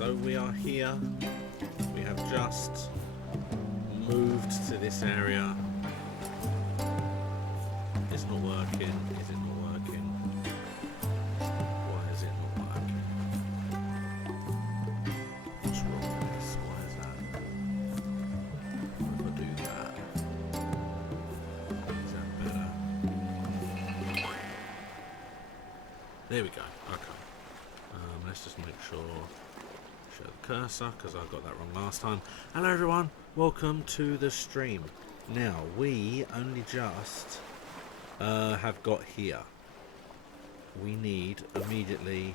So we are here. We have just moved to this area. It's not working. Is it not working? Why is it not working? What's wrong with this? Why is that? What if I do that? Is that better? There we go. Okay. Let's just make sure. Show the cursor because I got that wrong last time. Hello everyone. Welcome to the stream. Now we only just have got here. We need immediately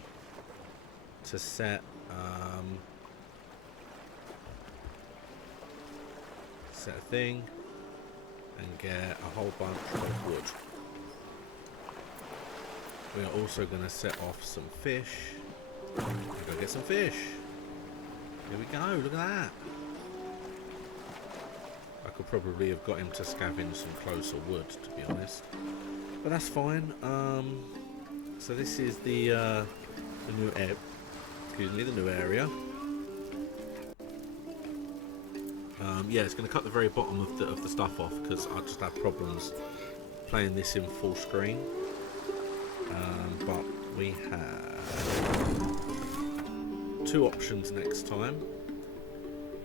to set a thing and get a whole bunch of wood. We are also going to set off some fish. Go get some fish. Here we go. Look at that. I could probably have got him to scavenge some closer wood, to be honest, but that's fine. So this is the new the new area. Yeah, it's going to cut the very bottom of the stuff off because I just have problems playing this in full screen. But we have two options next time.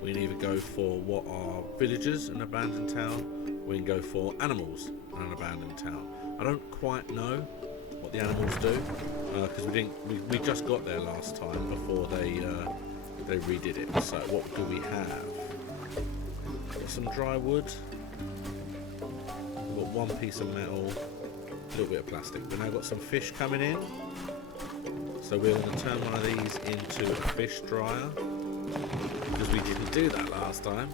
We can either go for what are villages in an abandoned town, or we can go for animals in an abandoned town. I don't quite know what the animals do because we just got there last time before they redid it. So what do we have? Got some dry wood. We've got one piece of metal, a little bit of plastic. We've now got some fish coming in. So we're going to turn one of these into a fish dryer. Because we didn't do that last time,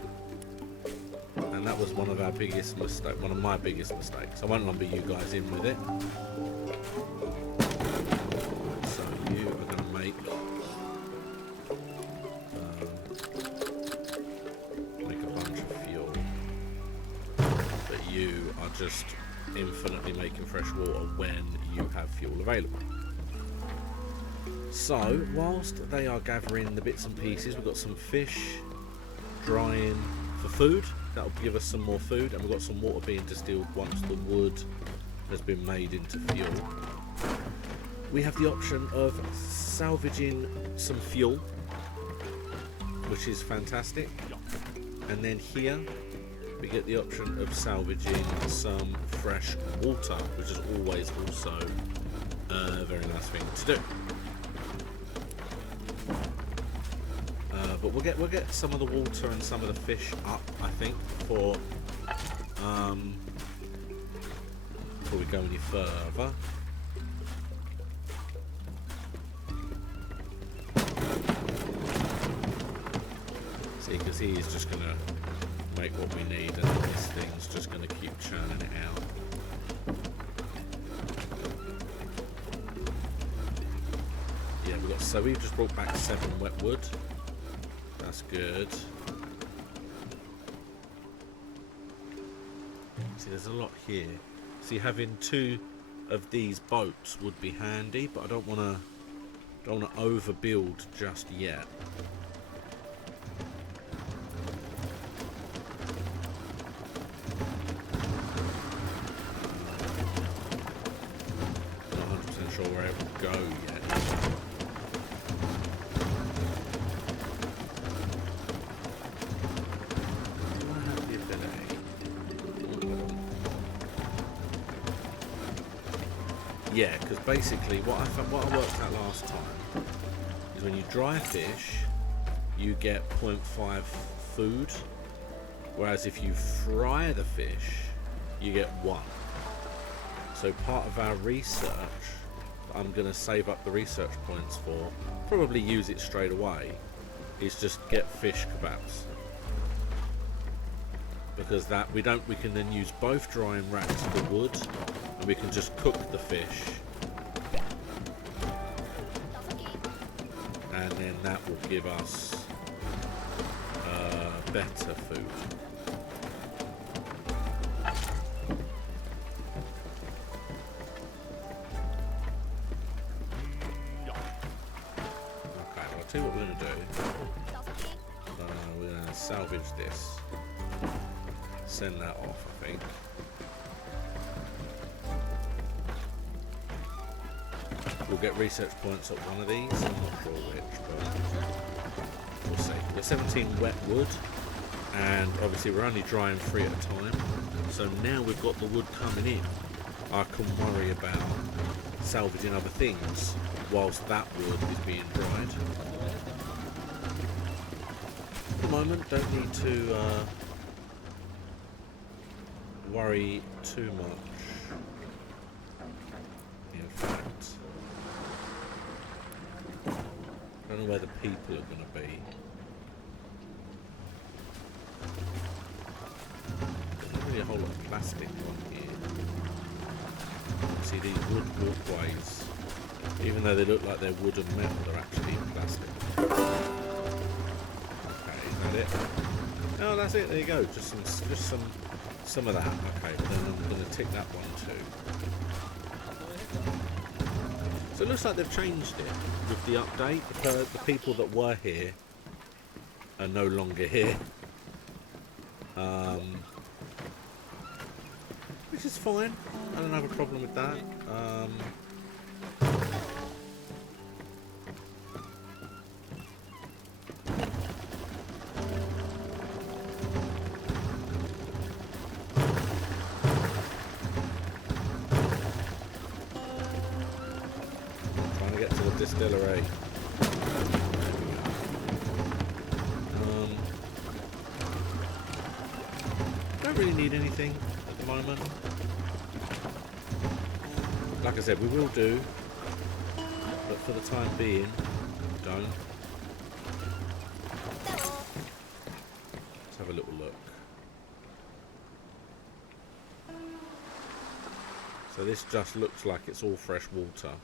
and that was one of my biggest mistakes. I won't lumber you guys in with it. So you are going to make a bunch of fuel, but you are just infinitely making fresh water when you have fuel available. So, whilst they are gathering the bits and pieces, we've got some fish drying for food. That'll give us some more food, and we've got some water being distilled once the wood has been made into fuel. We have the option of salvaging some fuel, which is fantastic. And then here, we get the option of salvaging some fresh water, which is always also a very nice thing to do. But we'll get some of the water and some of the fish up, I think, before we go any further. See, because he is just going to make what we need, and this thing's just going to keep churning it out. Yeah, so we've just brought back 7 wet wood. That's good. See, there's a lot here. See, having 2 of these boats would be handy, but I don't want to overbuild just yet. Not 100% sure where it will go yet. Yeah, because basically what I worked out last time is when you dry fish, you get 0.5 food, whereas if you fry the fish, you get 1. So part of our research, I'm going to save up the research points for, probably use it straight away, is just get fish kebabs. Because that we can then use both drying racks for wood, and we can just cook the fish, and then that will give us better food. Okay, well, I'll tell you what we're going to do. We're going to salvage this. Send that off, I think. We'll get research points at one of these. I'm not sure which, but we'll see. We've got 17 wet wood, and obviously we're only drying 3 at a time. So now we've got the wood coming in, I can worry about salvaging other things whilst that wood is being dried. At the moment, don't need to worry too much. In fact, I don't know where the people are going to be. There's not really a whole lot of plastic on here. See these wood walkways, even though they look like they're wood and metal, they're actually plastic. Okay, is that it? Oh, that's it. There you go. Just some of that. Okay, but then I'm going to tick that one too. So it looks like they've changed it with the update. The people that were here are no longer here. Which is fine. I don't have a problem with that. Trying to get to the distillery. Don't really need anything at the moment. Like I said, we will do, but for the time being, don't. Let's have a little look. So this just looks like it's all fresh water.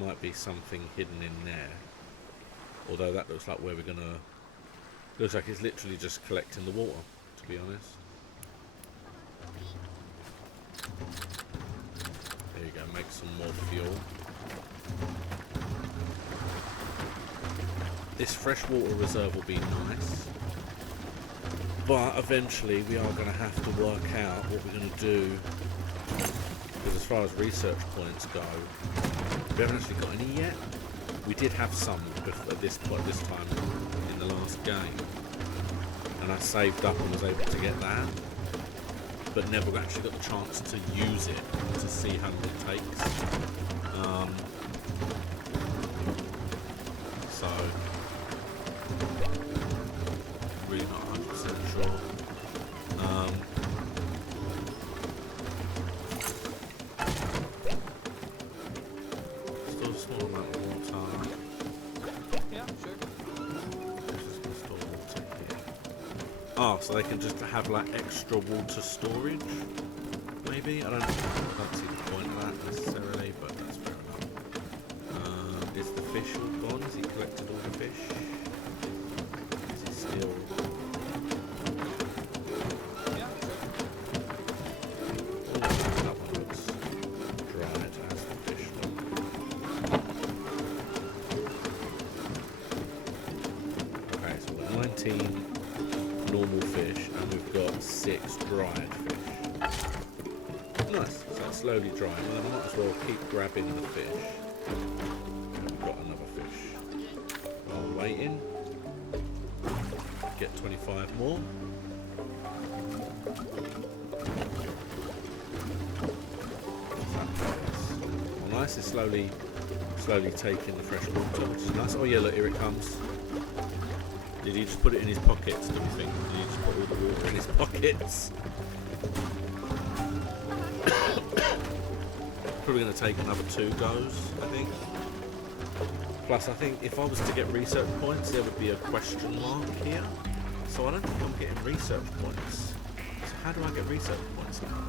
Might be something hidden in there. Although that looks like where we're gonna... Looks like it's literally just collecting the water, to be honest. There you go, make some more fuel. This freshwater reserve will be nice, but eventually we are going to have to work out what we're going to do, because as far as research points go, we haven't actually got any yet. We did have some at this time in the last game, and I saved up and was able to get that, but never actually got the chance to use it to see how long it takes. So, really not 100% sure. Still a small amount of water. Yeah, sure. Just gonna store water here. Oh, so they can just have like extra water storage? Maybe? I don't see the point of that necessarily, but that's fair enough. Is the fish all gone? Has he collected all the fish? Is he still... Yeah, sure. Oh, that one looks dried as the fish look. Okay, so we've got 19 normal fish and we've got 6 dried fish. Nice, so that's slowly drying. Well, then I might as well keep grabbing the fish. We've got another fish. While waiting, get 25 more. Well, nice, it's slowly taking the fresh water, which is nice. Oh yeah, look, here it comes. Did he just put it in his pockets, do you think? Did he just put all the water in his pockets? Probably going to take another 2 goes, I think. Plus, I think if I was to get research points, there would be a question mark here. So I don't think I'm getting research points. So how do I get research points now?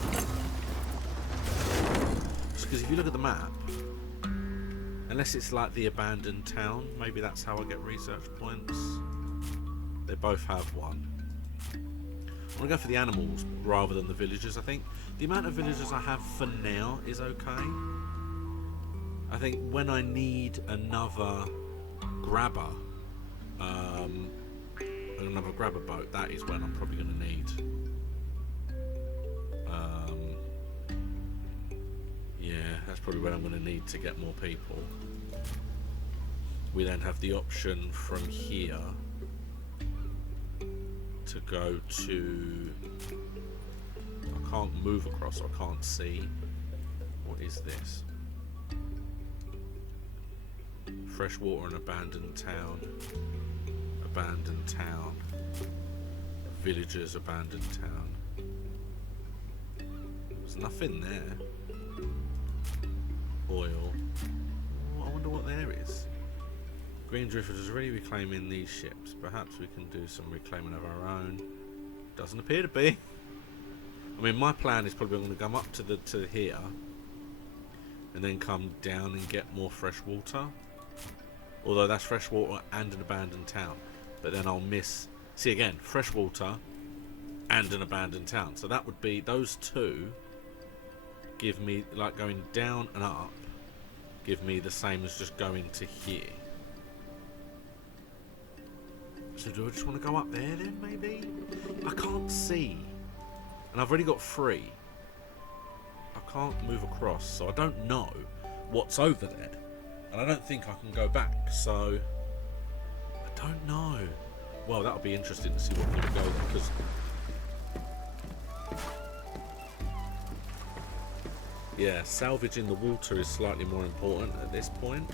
Just because if you look at the map, unless it's like the abandoned town, maybe that's how I get research points. They both have one. I'm going to go for the animals rather than the villagers, I think. The amount of villagers I have for now is okay. I think when I need another grabber, boat, that is when I'm probably going to need. Yeah, that's probably when I'm going to need to get more people. We then have the option from here to go to. I can't move across, I can't see. What is this? Freshwater and abandoned town. Abandoned town. Villagers, abandoned town. There's nothing there. Oil. Oh, I wonder what there is. Green Drifters is already reclaiming these ships. Perhaps we can do some reclaiming of our own. Doesn't appear to be. I mean, my plan is probably I'm going to come up to here, and then come down and get more fresh water. Although that's fresh water and an abandoned town, but then I'll miss. See again, fresh water and an abandoned town. So that would be those two. Give me like going down and up. Give me the same as just going to here. So do I just want to go up there then, maybe? I can't see. And I've already got 3. I can't move across, so I don't know what's over there. And I don't think I can go back, so... I don't know. Well, that'll be interesting to see what we're going to go, because... Yeah, salvaging the water is slightly more important at this point.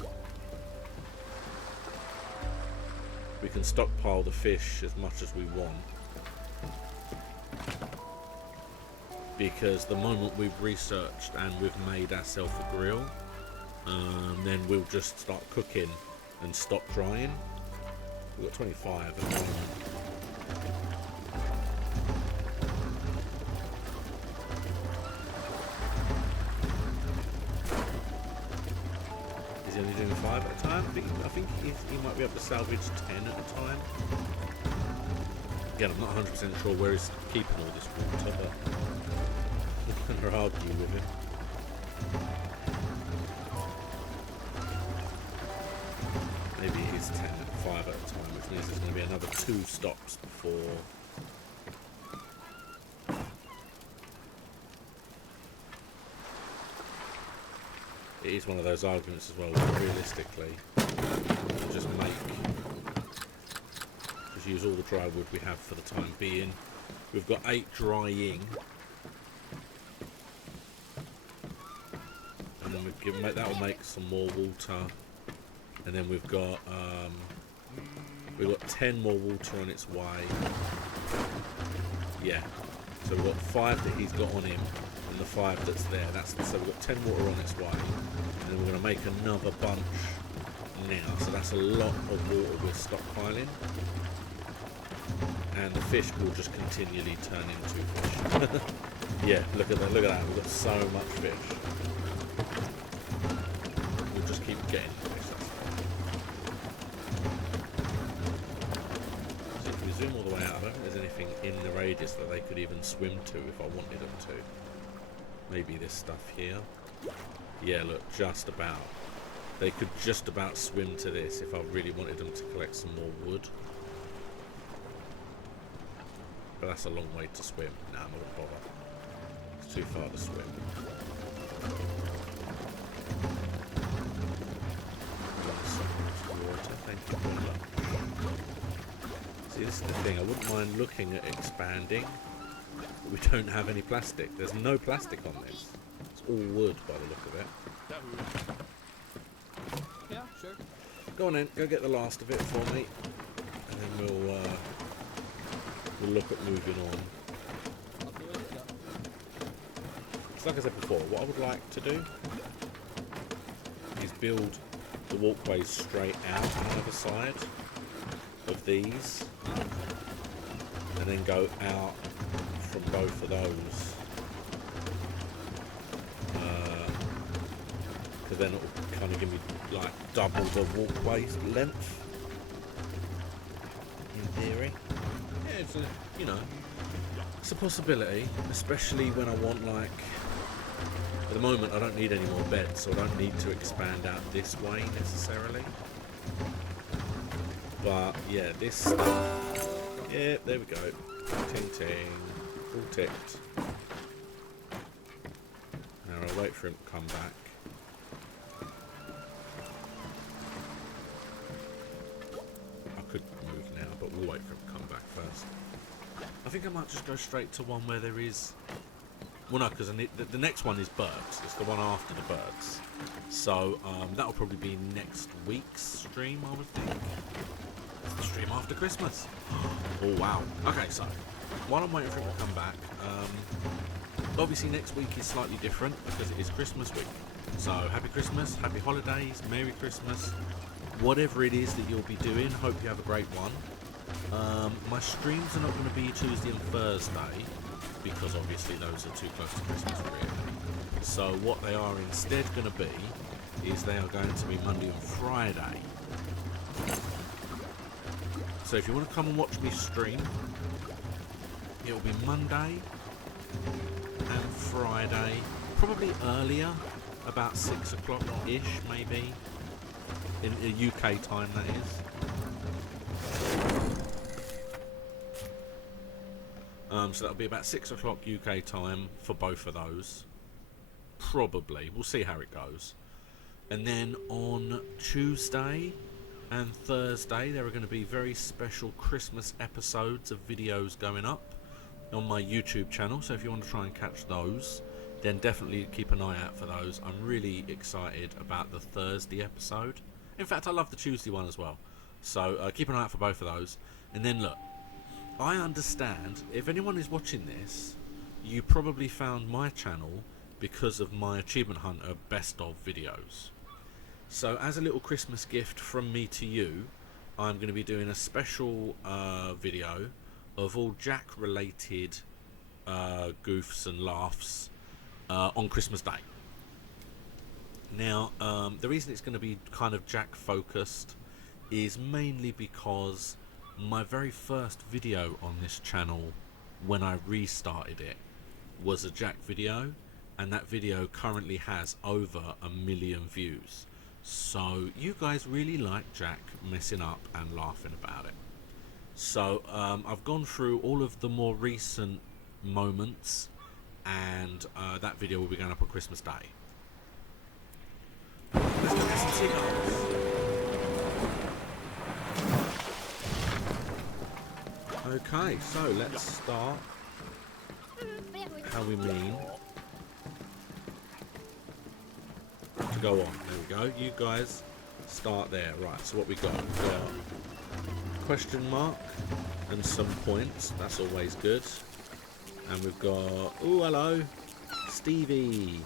We can stockpile the fish as much as we want. Because the moment we've researched and we've made ourselves a grill, then we'll just start cooking and stop drying. We've got 25 at the moment. Is he only doing 5 at a time? I think he might be able to salvage 10 at a time. Again, I'm not 100% sure where he's keeping all this water, but I'm going to argue with him. Maybe it is 10 at 5 at a time, which means there's going to be another 2 stops before. It is one of those arguments as well, where realistically, just use all the dry wood we have for the time being. We've got 8 drying. And then that will make some more water. And then we've got 10 more water on its way. Yeah. So we've got 5 that he's got on him, and the 5 that's there. So we've got 10 water on its way. And then we're going to make another bunch now. So that's a lot of water we're stockpiling. And the fish will just continually turn into fish. Yeah, look at that, We've got so much fish. We'll just keep getting fish, that's fine. So if we zoom all the way out, I don't think there's anything in the radius that they could even swim to if I wanted them to. Maybe this stuff here. Yeah, look, just about. They could just about swim to this if I really wanted them to collect some more wood. But that's a long way to swim. Nah, I'm not gonna bother. It's too far to swim. Water. Thank you very much. See, this is the thing. I wouldn't mind looking at expanding, but we don't have any plastic. There's no plastic on this. It's all wood by the look of it. Yeah, sure. Go on then. Go get the last of it for me, and then we'll look at moving on. I'll do it, yeah. It's like I said before, what I would like to do is build the walkways straight out on either side of these, and then go out from both of those, because then it will kind of give me like double the walkway length in theory. It's a, it's a possibility, especially when I want like At the moment, I don't need any more beds, so I don't need to expand out this way necessarily. But yeah, this stuff. Yeah, there we go. Ting ting. All ticked. Now I'll wait for him to come back. I could move now, but we'll wait for him to come back first. I think I might just go straight to one where there is... Well, no, because the next one is birds. It's the one after the birds. So that'll probably be next week's stream, I would think. It's the stream after Christmas. Oh, wow. Okay, so while I'm waiting for him to come back, obviously next week is slightly different because it is Christmas week. So happy Christmas, happy holidays, Merry Christmas. Whatever it is that you'll be doing, hope you have a great one. My streams are not going to be Tuesday and Thursday, because obviously those are too close to Christmas really. So what they are instead going to be is they are going to be Monday and Friday. So if you want to come and watch me stream, it will be Monday and Friday, probably earlier, about 6 o'clock-ish maybe, in UK time that is. So that'll be about 6 o'clock UK time for both of those. Probably. We'll see how it goes. And then on Tuesday and Thursday, there are going to be very special Christmas episodes of videos going up on my YouTube channel. So if you want to try and catch those, then definitely keep an eye out for those. I'm really excited about the Thursday episode. In fact, I love the Tuesday one as well. So keep an eye out for both of those. And then look, I understand, if anyone is watching this, you probably found my channel because of my Achievement Hunter best of videos. So as a little Christmas gift from me to you, I'm going to be doing a special video of all Jack related goofs and laughs on Christmas Day. Now the reason it's going to be kind of Jack focused is mainly because my very first video on this channel when I restarted it was a Jack video, and that video currently has over 1 million views. So you guys really like Jack messing up and laughing about it. So I've gone through all of the more recent moments, and that video will be going up on Christmas Day. Let's go get some seagulls. Okay, so let's start how we mean to go on. There we go. You guys start there. Right, so what we got? We've got question mark and some points. That's always good. And we've got... Oh, hello. Stevie.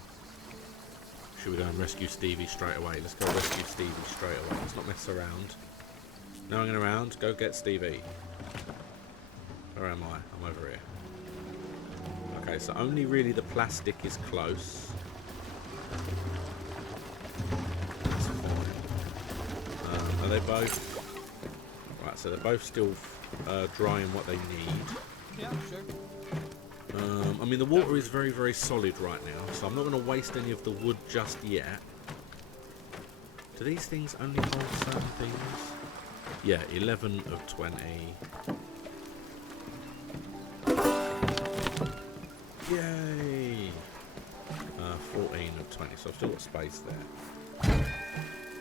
Should we go and rescue Stevie straight away? Let's go rescue Stevie straight away. Let's not mess around. No hanging around. Go get Stevie. Where am I? I'm over here. Okay, so only really the plastic is close. That's fine. Are they both? Right, so they're both still drying what they need. Yeah, sure. I mean, the water is very, very solid right now, so I'm not going to waste any of the wood just yet. Do these things only hold certain things? Yeah, 11 of 20. Yay! 14 of 20, so I've still got space there.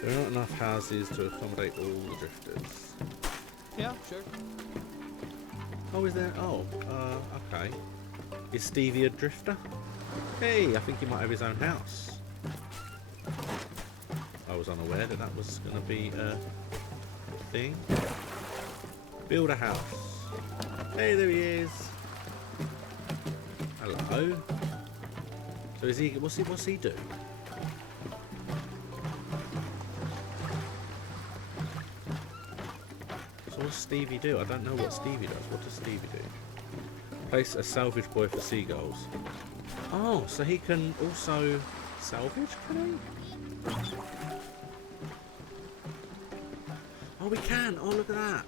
There are not enough houses to accommodate all the drifters. Yeah, sure. Oh, is there? Oh, okay. Is Stevie a drifter? Hey, I think he might have his own house. I was unaware that that was going to be a thing. Build a house. Hey, there he is. Hello. So is he? What's he do? So what's Stevie do? I don't know what Stevie does. What does Stevie do? Place a salvage buoy for seagulls. Oh, so he can also salvage, can he? Oh, we can. Oh, look at that.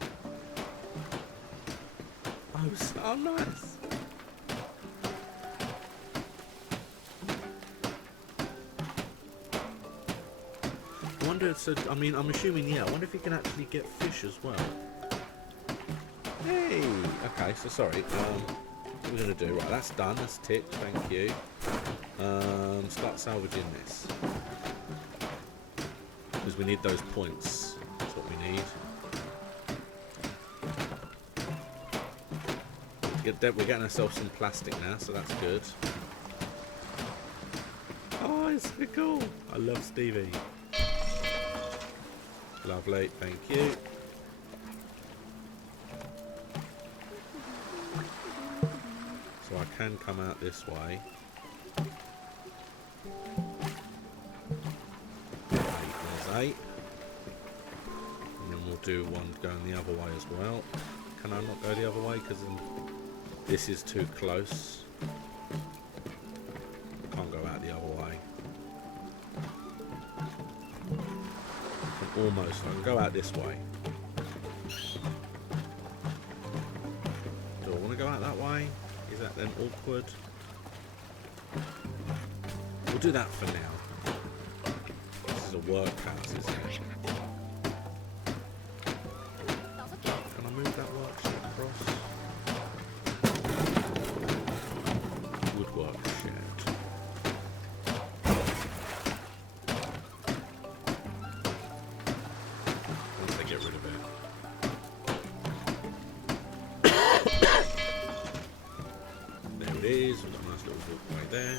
Oh, nice. wonder, so, I mean, I'm assuming, yeah, I wonder if you can actually get fish as well. Hey! Okay, so sorry, what we're going to do, right, that's done, that's ticked, thank you. Start salvaging this. Because we need those points, that's what we need. We're getting ourselves some plastic now, so that's good. Oh, it's so cool. I love Stevie. Lovely, thank you. So I can come out this way. 8, there's 8. And then we'll do one going the other way as well. Can I not go the other way? Because this is too close. I can't go out the other way. I can go out this way. Do I want to go out that way? Is that then awkward? We'll do that for now. This is a workhouse, isn't it? Can I move that workshop across? Woodwork shed. Once I get rid of it. There it is. We've got a nice little walkway there.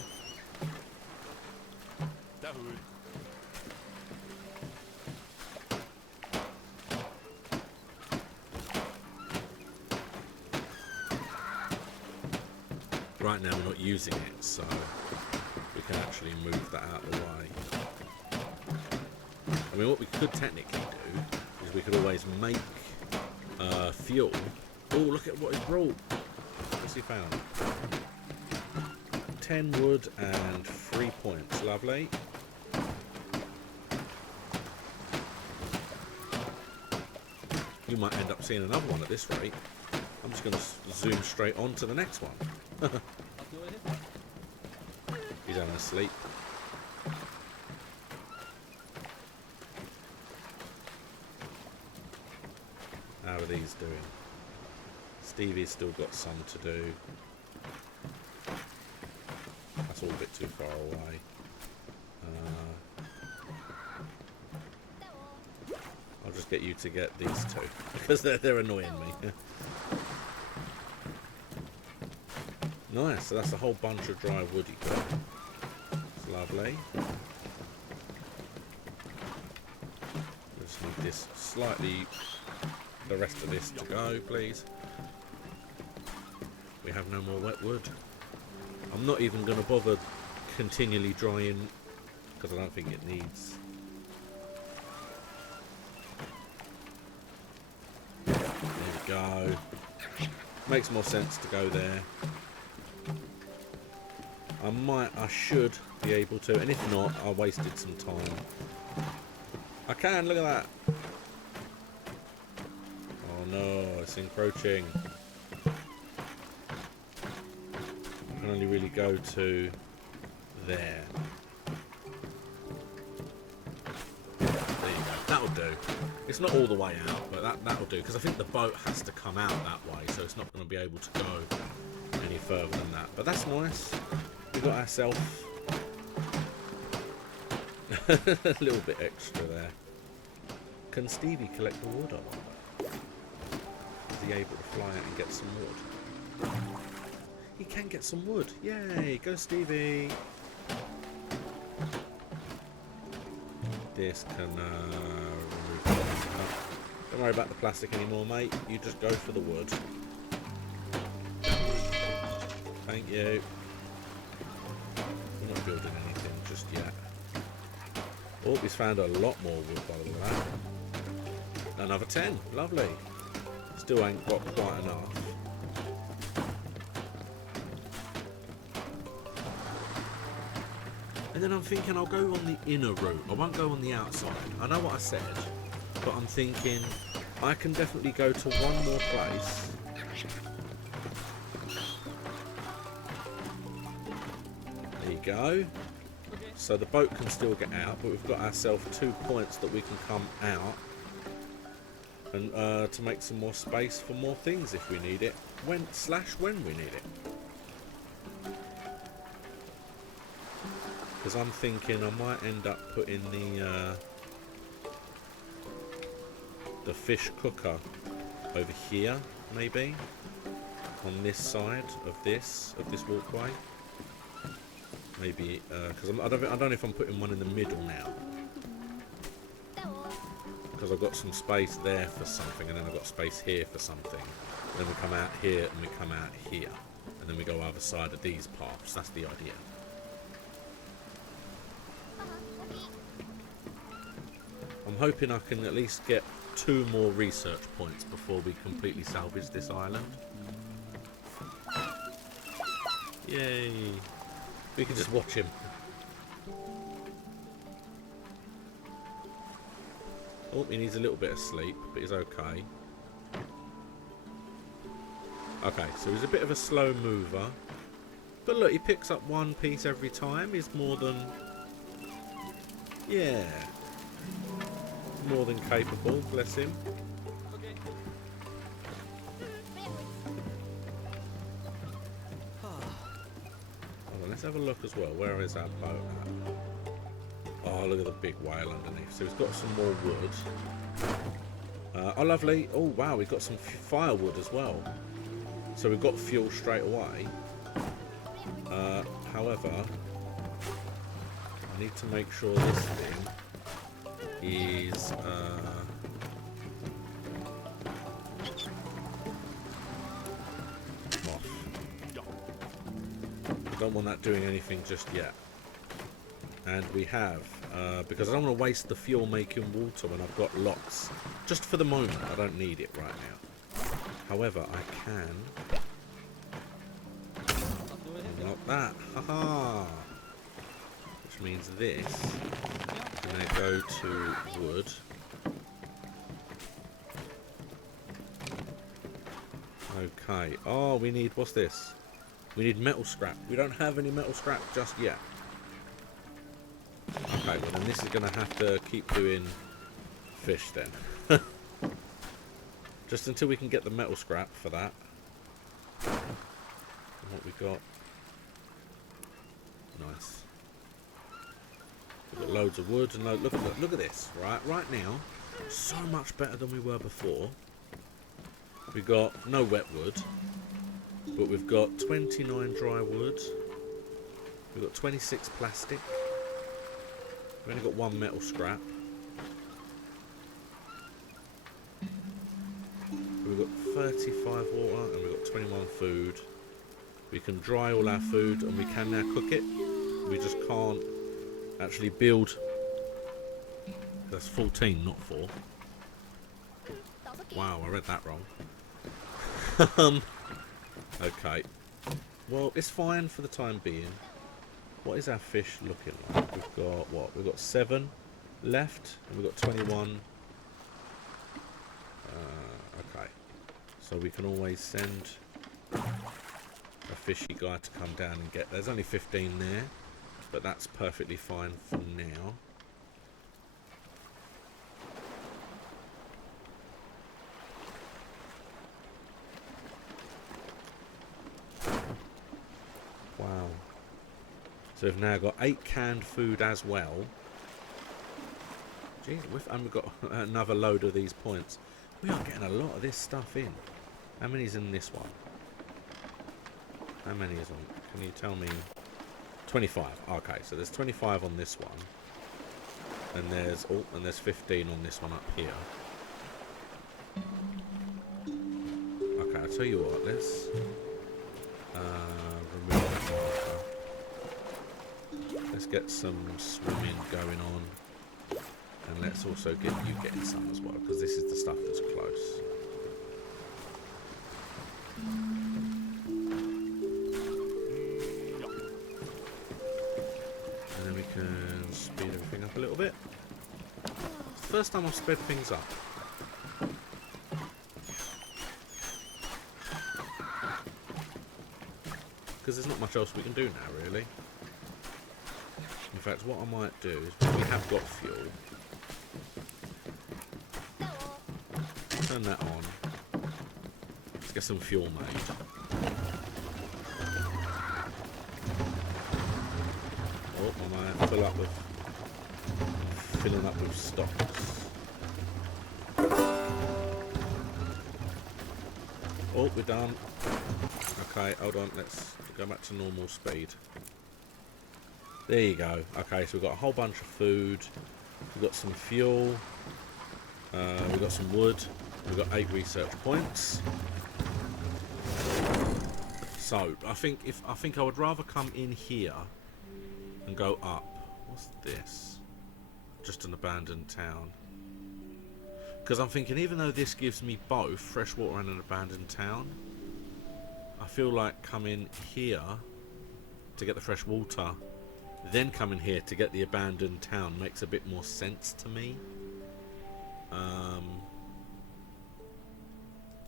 Right now we're not using it, so we can actually move that out of the way. I mean, what we could technically do is we could always make fuel. Oh, look at what he brought. What's he found? 10 wood and 3 points. Lovely. You might end up seeing another one at this rate. I'm just going to zoom straight on to the next one. He's having a sleep. How are these doing? Stevie's still got some to do. That's all a bit too far away. I'll just get you to get these two because they're annoying me. Nice, so that's a whole bunch of dry wood you got. It's lovely. Just need this slightly, the rest of this to go, please. We have no more wet wood. I'm not even going to bother continually drying because I don't think it needs. There we go. Makes more sense to go there. I should be able to, and if not, I wasted some time. I can, look at that. Oh no, it's encroaching. I can only really go to there. There you go, that'll do. It's not all the way out, but that'll do, because I think the boat has to come out that way, so it's not going to be able to go any further than that. But that's nice. We got ourselves a little bit extra there. Can Stevie collect the wood? Is he able to fly out and get some wood? He can get some wood. Yay! Go Stevie! This can remove the plastic. Don't worry about the plastic anymore, mate. You just go for the wood. Thank you. We're not building anything just yet. Oh, he's found a lot more wood by the way. Another 10. Lovely. Still ain't got quite enough. And then I'm thinking I'll go on the inner route. I won't go on the outside. I know what I said, but I'm thinking I can definitely go to one more place. There you go. Okay. So the boat can still get out, but we've got ourselves 2 points that we can come out and to make some more space for more things if we need it. When we need it. Because I'm thinking I might end up putting the fish cooker over here, maybe on this side of this walkway. Maybe because I don't know if I'm putting one in the middle now, because I've got some space there for something, and then I've got space here for something. And then we come out here and we come out here, and then we go either side of these paths. That's the idea. I'm hoping I can at least get 2 more research points before we completely salvage this island. Yay! We can just watch him. Oh, he needs a little bit of sleep, but he's okay. Okay, so he's a bit of a slow mover. But look, he picks up 1 piece every time. He's more than... yeah. More than capable, bless him. Okay. Hold on, let's have a look as well. Where is our boat at? Oh, look at the big whale underneath. So he's got some more wood. Oh, lovely. Oh, wow, we've got some firewood as well. So we've got fuel straight away. However, I need to make sure this thing is off. I don't want that doing anything just yet. And we have, because I don't want to waste the fuel making water when I've got lots. Just for the moment, I don't need it right now. However, I can unlock that. Haha! Which means this. I'm going to go to wood. Okay. Oh, we need... what's this? We need metal scrap. We don't have any metal scrap just yet. Okay, well then this is going to have to keep doing fish then. Just until we can get the metal scrap for that. And what we got? Nice. We've got loads of wood and look at this. Right now, so much better than we were before. We've got no wet wood, but we've got 29 dry wood. We've got 26 plastic. We've only got 1 metal scrap. We've got 35 water and we've got 21 food. We can dry all our food and we can now cook it. We just can't actually build. That's 14, not 4. Wow, I read that wrong. Okay. Well, it's fine for the time being. What is our fish looking like? We've got what? We've got 7 left, and we've got 21. Okay. So we can always send a fishy guy to come down and get. There's only 15 there, but that's perfectly fine for now. Wow. So we've now got 8 canned food as well. Jeez, and we've got another load of these points. We are getting a lot of this stuff in. How many's in this one? How many is on? Can you tell me? 25. Okay, so there's 25 on this one. And there's 15 on this one up here. Okay, I'll tell you what, let's remove that marker. Let's get some swimming going on. And let's also get you getting some as well, because this is the stuff that's close. And then we can speed everything up a little bit. It's the first time I've sped things up. Because there's not much else we can do now, really. In fact, what I might do is, we have got fuel. Turn that on. Let's get some fuel made. Oh, I might filling up with stocks. Oh, we're done. Okay, hold on. Let's go back to normal speed. There you go. Okay, so we've got a whole bunch of food. We've got some fuel. We've got some wood. We've got 8 research points. So I think I would rather come in here and go up. What's this? Just an abandoned town. Because I'm thinking, even though this gives me both freshwater and an abandoned town, I feel like coming here to get the fresh water, then coming here to get the abandoned town makes a bit more sense to me.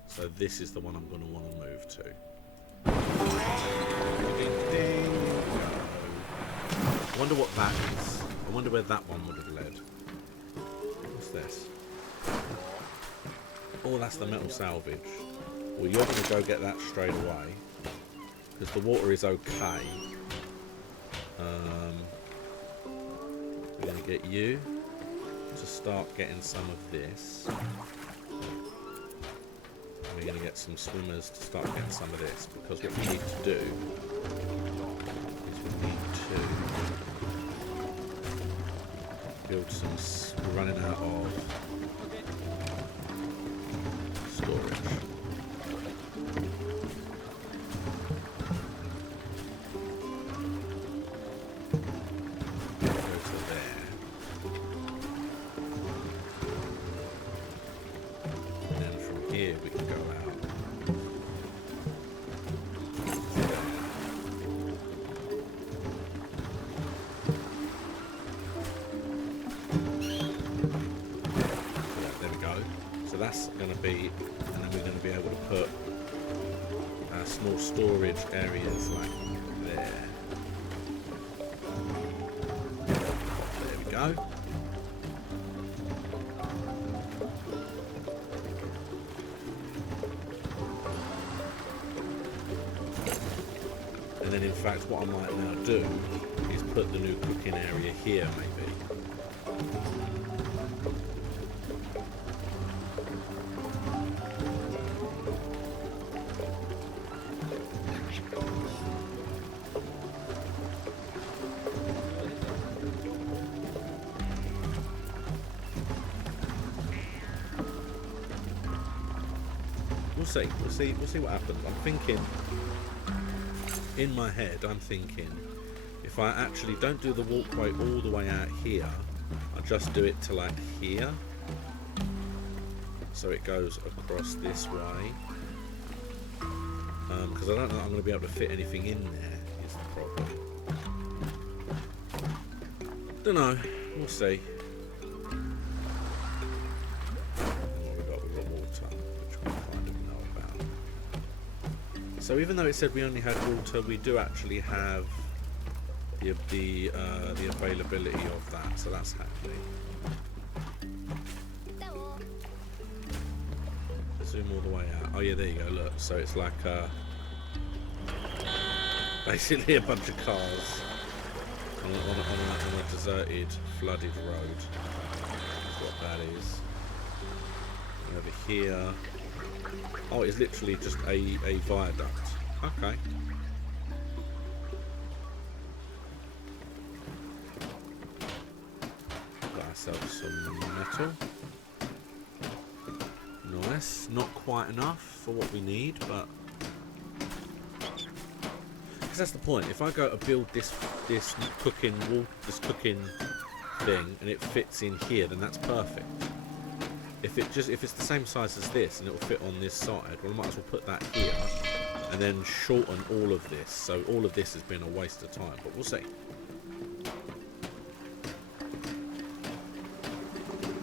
So this is the one I'm going to want to move to. Ding, ding. I wonder what that is. I wonder where that one would have led. What's this? Oh, that's the metal salvage. Well, you're going to go get that straight away, because the water is okay. We're going to get you to start getting some of this. And we're going to get some swimmers to start getting some of this, because what we need to do is we need to build some... We're running out of storage. Go to there. And then from here we can go out. There we go. So that's going to be, and then we're going to be able to put small storage areas like there. There we go. And then in fact what I might now do is put the new cooking area here maybe. We'll see what happens. I'm thinking, in my head, I'm thinking, if I actually don't do the walkway all the way out here, I just do it to like here, so it goes across this way. Because I don't know that I'm going to be able to fit anything in there, is the problem. Don't know. We'll see. So even though it said we only had water, we do actually have the availability of that, so that's happening. Zoom all the way out. Oh yeah, there you go, look. So it's like basically a bunch of cars on a deserted, flooded road. That's what that is. And over here... Oh, it's literally just a viaduct. Okay. Got ourselves some metal. Nice. Not quite enough for what we need, but... Because that's the point. If I go to build this cooking thing and it fits in here, then that's perfect. If it's the same size as this and it will fit on this side, well I might as well put that here and then shorten all of this. So all of this has been a waste of time, but we'll see.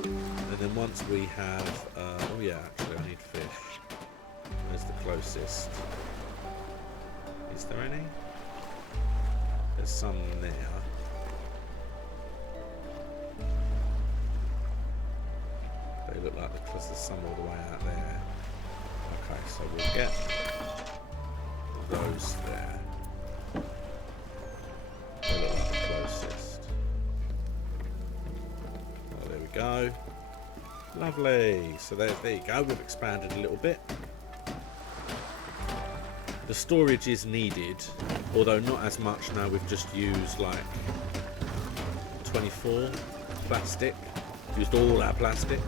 And then once we have, oh yeah, actually I need fish. Where's the closest? Is there any? There's some there. because there's some all the way out there. Okay, so we'll get those there. They look like the closest. Oh, there we go. Lovely. So there you go. We've expanded a little bit. The storage is needed, although not as much now. We've just used like 24 plastic. Used all our plastic.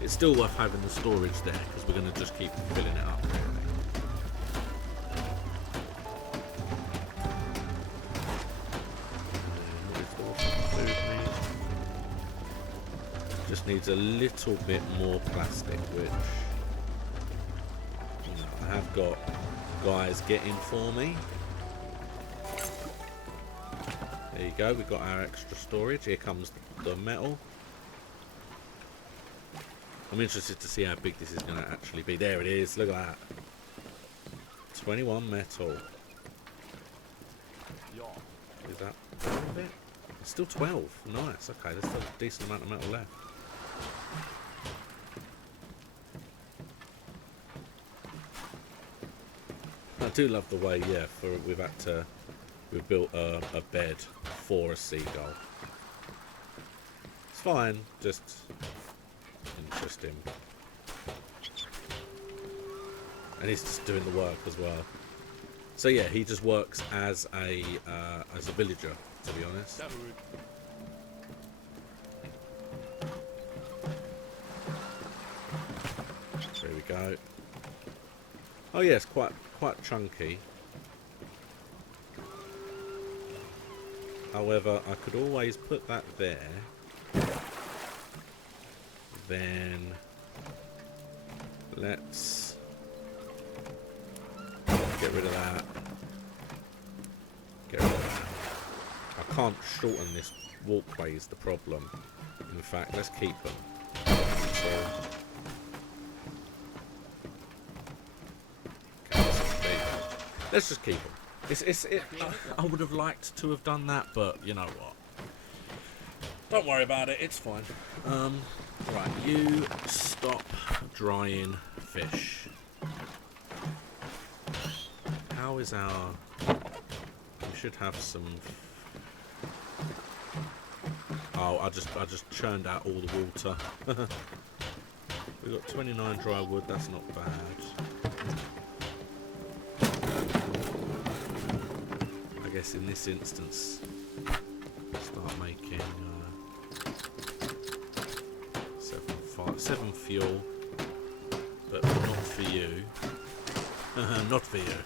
It's still worth having the storage there because we're going to just keep filling it up. Just needs a little bit more plastic, which I have got guys getting for me. There you go, we've got our extra storage. Here comes the metal. I'm interested to see how big this is going to actually be. There it is, look at that. 21 metal. Is that all of it? It's still 12. Nice, okay, there's still a decent amount of metal left. I do love the way, yeah, we've built a bed for a seagull. It's fine, just interesting. And he's just doing the work as well. So yeah, he just works as a villager, to be honest. There we go. Oh yeah, it's quite chunky. However, I could always put that there. Then let's get rid of that. Get rid of that. I can't shorten this walkway is the problem. In fact, let's keep them. Let's just keep them. I would have liked to have done that, but you know what? Don't worry about it. It's fine. Right, you stop drying fish. How is our? We should have some. Oh, I just churned out all the water. We've got 29 dry wood. That's not bad. I guess in this instance, start making 7 fuel, but not for you. Not for you.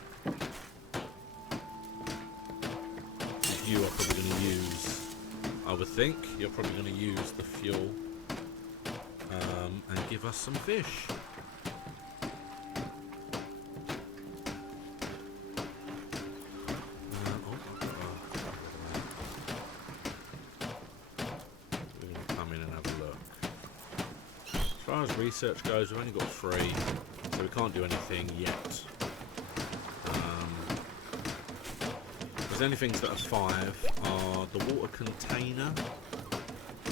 You are probably going to use, I would think, you're probably going to use the fuel and give us some fish. As far as research goes, we've only got 3, so we can't do anything yet. The only things that are 5 are the water container,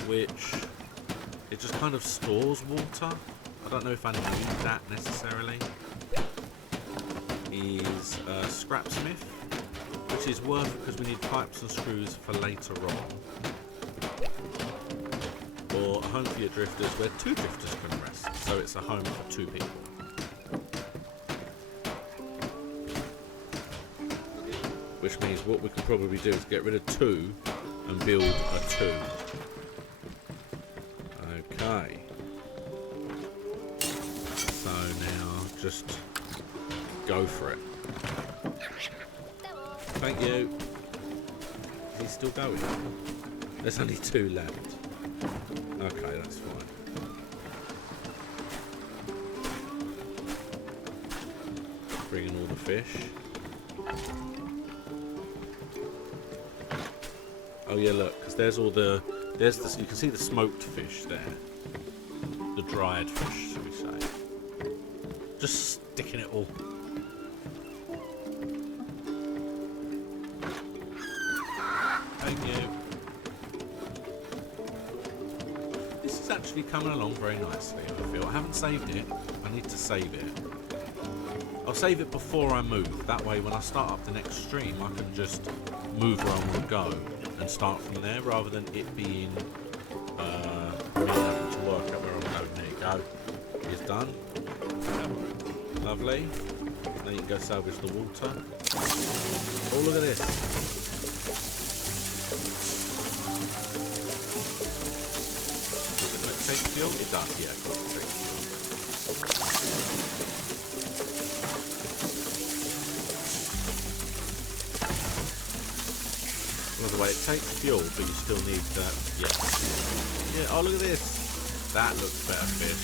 which it just kind of stores water. I don't know if I need that necessarily. Is Scrapsmith, which is worth because we need pipes and screws for later on. Or a home for your drifters where 2 drifters can rest, so it's a home for 2 people. Which means what we can probably do is get rid of 2 and build a 2. Okay. So now just go for it. Thank you. He's still going. There's only 2 left. Okay, that's fine. Bring in all the fish. Oh yeah, look, because there's all the, you can see the smoked fish there. The dried fish, shall we say. Just sticking it all. Thank you. This is actually coming along very nicely, I feel. I haven't saved it. I need to save it. I'll save it before I move. That way, when I start up the next stream, I can just move where I want to go and start from there, rather than it being me having to work out where I'm going. There you go. It's done. Lovely. Now you can go salvage the water. Oh, look at this. Does it take fuel? It does, yeah, of course it takes fuel. By the way, it takes fuel, but you still need that. Yeah. Yeah. Oh, look at this. That looks better fish.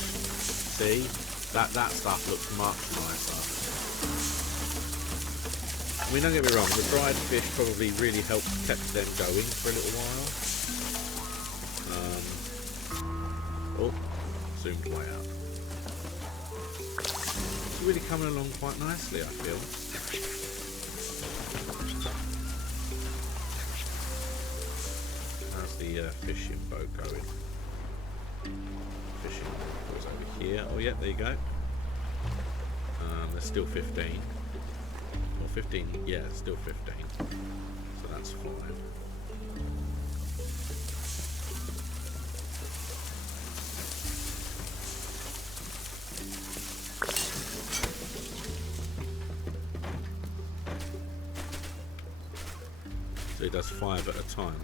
See? That stuff looks much nicer. I mean, don't get me wrong. The dried fish probably really helped keep them going for a little while. Oh, zoomed way out. It's really coming along quite nicely, I feel. The fishing boat going. Fishing boat goes over here. Oh yeah, there you go. There's still 15. Or 15, yeah, still 15. So that's fine. So he does 5 at a time.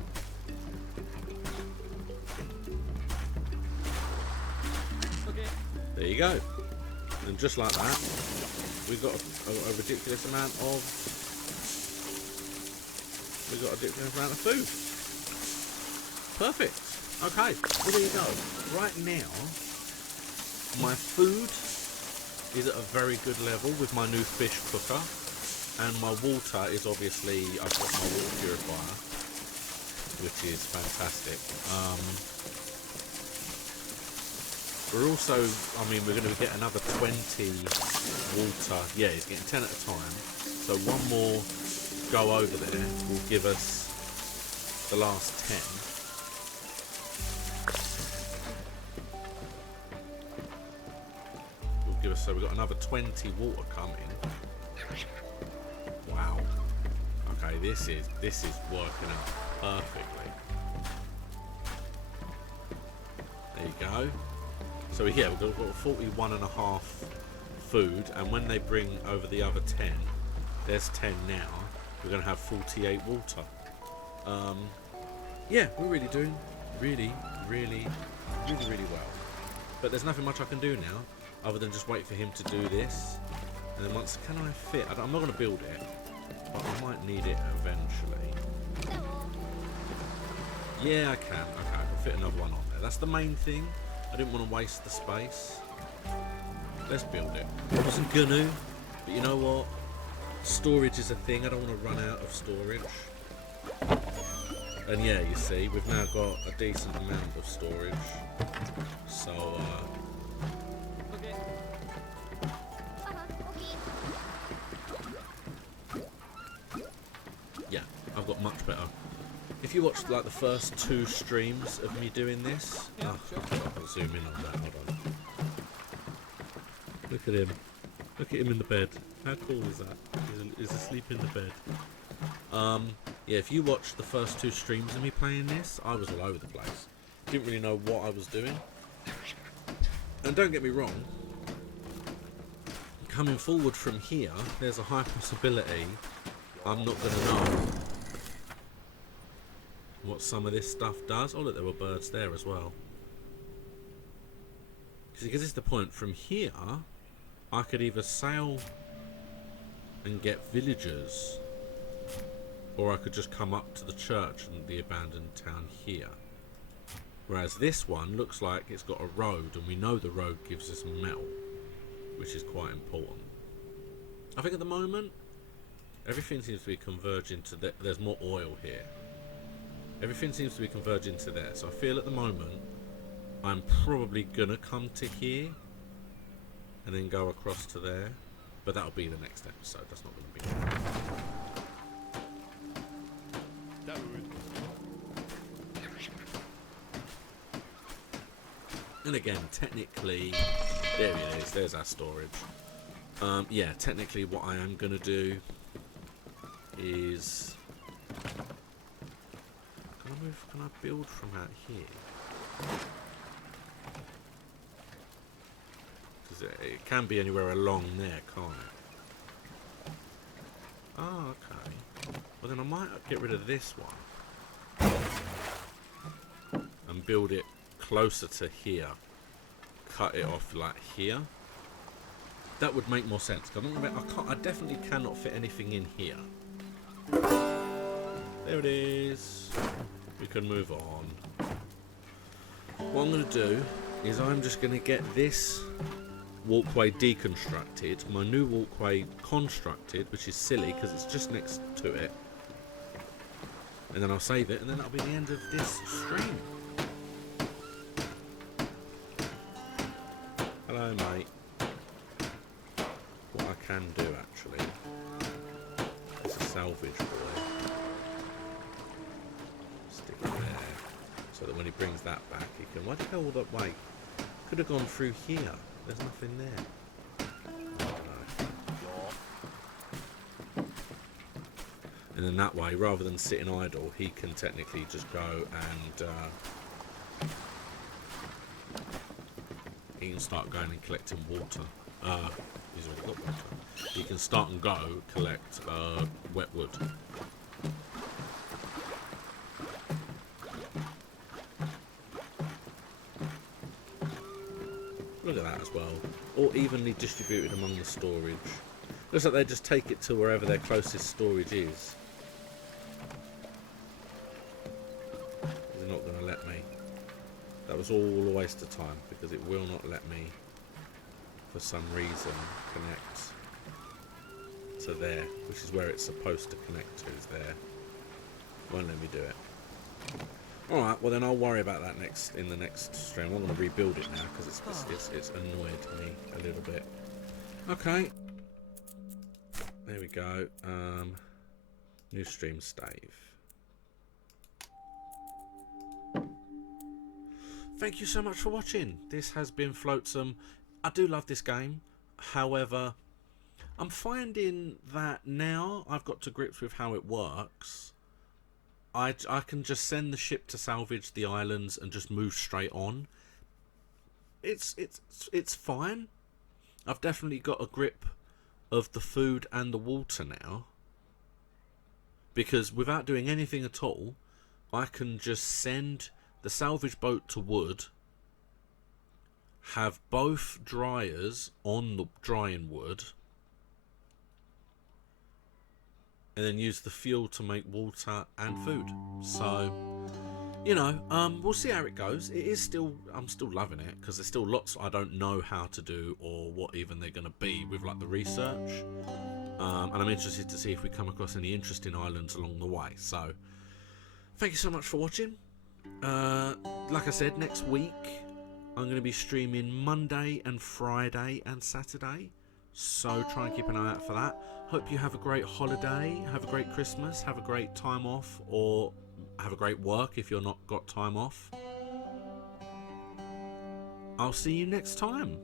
There you go. And just like that, we've got a ridiculous amount of food. Perfect. Okay, well there you go. Right now, my food is at a very good level with my new fish cooker, and my water is obviously, I've got my water purifier, which is fantastic. We're also, I mean, we're going to get another 20 water. Yeah, he's getting 10 at a time. So one more go over there will give us the last 10. Will give us, so we've got another 20 water coming. Wow. Okay, this is working out perfectly. There you go. So yeah, we've got 41.5 food, and when they bring over the other 10, there's 10 now, we're going to have 48 water. Yeah, we're really doing really well. But there's nothing much I can do now, other than just wait for him to do this. And then once, can I fit? I'm not going to build it, but I might need it eventually. Yeah, I can. Okay, I can fit another one on there. That's the main thing. I didn't want to waste the space. Let's build it. I wasn't gonna, but you know what? Storage is a thing. I don't want to run out of storage. And yeah, you see, we've now got a decent amount of storage. So, yeah, I've got much better. If you watched like the first 2 streams of me doing this, yeah, sure. I'll zoom in on that. Hold on. Look at him. Look at him in the bed. How cool is that? He's asleep in the bed. Yeah, if you watched the first 2 streams of me playing this, I was all over the place. Didn't really know what I was doing. And don't get me wrong, coming forward from here, there's a high possibility I'm not going to know what some of this stuff does. Oh look, there were birds there as well. Because it's the point, from here I could either sail and get villagers, or I could just come up to the church and the abandoned town here. Whereas this one looks like it's got a road, and we know the road gives us metal, which is quite important. I think at the moment everything seems to be converging to there's more oil here. Everything seems to be converging to there. So I feel at the moment I'm probably gonna come to here and then go across to there. But that'll be the next episode. That's not gonna be And again, technically, there it is. There's our storage. Yeah, technically, what I am going to do is, can I build from out here? Because it can be anywhere along there, can't it? Oh, okay. Well, then I might get rid of this one and build it closer to here. Cut it off like here. That would make more sense. I definitely cannot fit anything in here. There it is. We can move on. What I'm going to do is I'm just going to get this walkway deconstructed, my new walkway constructed, which is silly because it's just next to it. And then I'll save it, and then that'll be the end of this stream. Hello, mate. What I can do, actually, is a salvage boy. Stick it there, so that when he brings that back, he can... Why'd he go all that way? Could have gone through here. There's nothing there. I don't know. And then that way, rather than sitting idle, he can technically just go and... he can start going and collecting water. He's already got water. He can start and go collect wet wood. Look at that as well. All evenly distributed among the storage. Looks like they just take it to wherever their closest storage is. They're not going to let me. That was all a waste of time because it will not let me, for some reason, connect to there, which is where it's supposed to connect to, is there. Won't let me do it. Alright, well then I'll worry about that in the next stream. I'm going to rebuild it now because it's annoyed me a little bit. Okay. There we go. New stream stave. Thank you so much for watching. This has been Flotsam. I do love this game. However, I'm finding that now I've got to grips with how it works. I can just send the ship to salvage the islands and just move straight on. It's fine. I've definitely got a grip of the food and the water now. Because without doing anything at all, I can just send the salvage boat to wood, have both dryers on the drying wood, and then use the fuel to make water and food. So, you know, we'll see how it goes. I'm still loving it because there's still lots I don't know how to do or what even they're going to be with like the research. And I'm interested to see if we come across any interesting islands along the way. So, thank you so much for watching. Like I said, next week I'm going to be streaming Monday and Friday and Saturday, so try and keep an eye out for that. Hope you have a great holiday, have a great Christmas, have a great time off, or have a great work if you're not got time off. I'll see you next time.